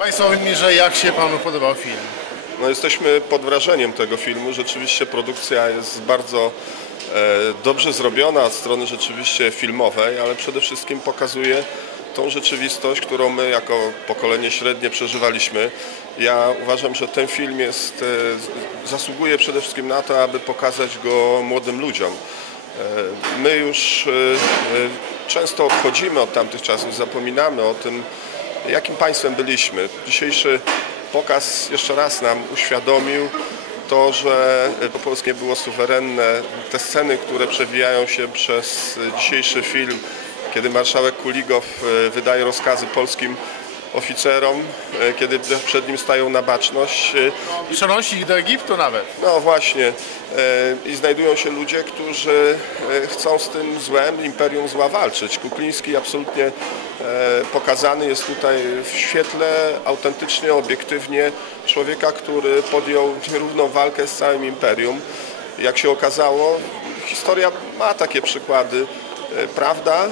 Państwo mi, że jak się Panu podobał film? No jesteśmy pod wrażeniem tego filmu. Rzeczywiście produkcja jest bardzo e, dobrze zrobiona od strony rzeczywiście filmowej, ale przede wszystkim pokazuje tą rzeczywistość, którą my jako pokolenie średnie przeżywaliśmy. Ja uważam, że ten film jest, e, zasługuje przede wszystkim na to, aby pokazać go młodym ludziom. E, My już często odchodzimy od tamtych czasów, zapominamy o tym, jakim państwem byliśmy. Dzisiejszy pokaz jeszcze raz nam uświadomił to, że to polskie było suwerenne. Te sceny, które przewijają się przez dzisiejszy film, kiedy marszałek Kuligow e, wydaje rozkazy polskim oficerom, e, kiedy przed nim stają na baczność, e, Przenosi ich do Egiptu nawet. no właśnie. E, I znajdują się ludzie, którzy chcą z tym złem, imperium zła walczyć. Kukliński absolutnie pokazany jest tutaj w świetle, autentycznie, obiektywnie człowieka, który podjął nierówną walkę z całym imperium. Jak się okazało, historia ma takie przykłady. E, Prawda, e,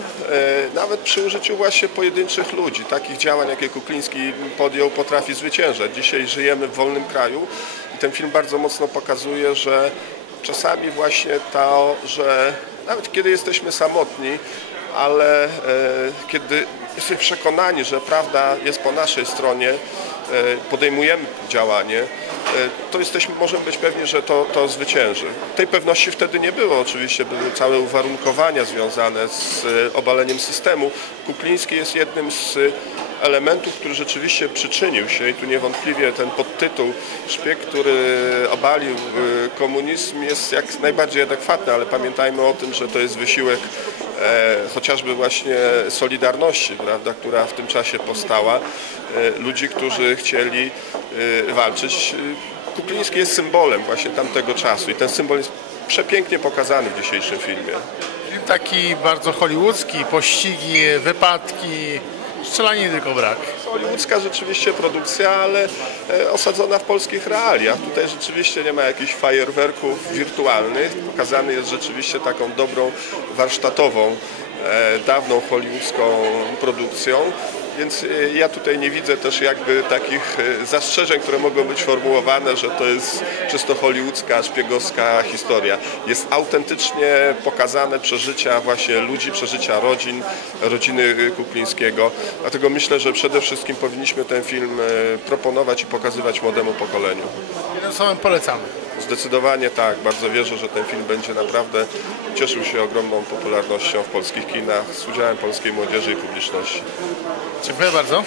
nawet przy użyciu właśnie pojedynczych ludzi, takich działań, jakie Kukliński podjął, potrafi zwyciężać. Dzisiaj żyjemy w wolnym kraju i ten film bardzo mocno pokazuje, że czasami właśnie to, że nawet kiedy jesteśmy samotni, ale e, kiedy jesteśmy przekonani, że prawda jest po naszej stronie, e, podejmujemy działanie, e, to jesteśmy, możemy być pewni, że to, to zwycięży. Tej pewności wtedy nie było. Oczywiście były całe uwarunkowania związane z e, obaleniem systemu. Kukliński jest jednym z elementów, który rzeczywiście przyczynił się i tu niewątpliwie ten podtytuł Szpieg, który obalił e, komunizm jest jak najbardziej adekwatny, ale pamiętajmy o tym, że to jest wysiłek e, chociażby właśnie Solidarności, prawda, która w tym czasie powstała, e, ludzi, którzy chcieli e, walczyć. Kukliński jest symbolem właśnie tamtego czasu i ten symbol jest przepięknie pokazany w dzisiejszym filmie. Film taki bardzo hollywoodzki, pościgi, wypadki, strzelanie tylko brak. Hollywoodzka rzeczywiście produkcja, ale e, osadzona w polskich realiach. Tutaj rzeczywiście nie ma jakichś fajerwerków wirtualnych. Pokazany jest rzeczywiście taką dobrą, warsztatową, e, dawną hollywoodzką produkcją. Więc e, ja tutaj nie widzę też jakby takich e, zastrzeżeń, które mogą być formułowane, że to jest czysto hollywoodzka, szpiegowska historia. Jest autentycznie pokazane przeżycia właśnie ludzi, przeżycia rodzin, rodziny Kuklińskiego. Dlatego myślę, że przede wszystkim powinniśmy ten film proponować i pokazywać młodemu pokoleniu. Słowem polecamy. Zdecydowanie tak, bardzo wierzę, że ten film będzie naprawdę cieszył się ogromną popularnością w polskich kinach z udziałem polskiej młodzieży i publiczności. Dziękuję bardzo.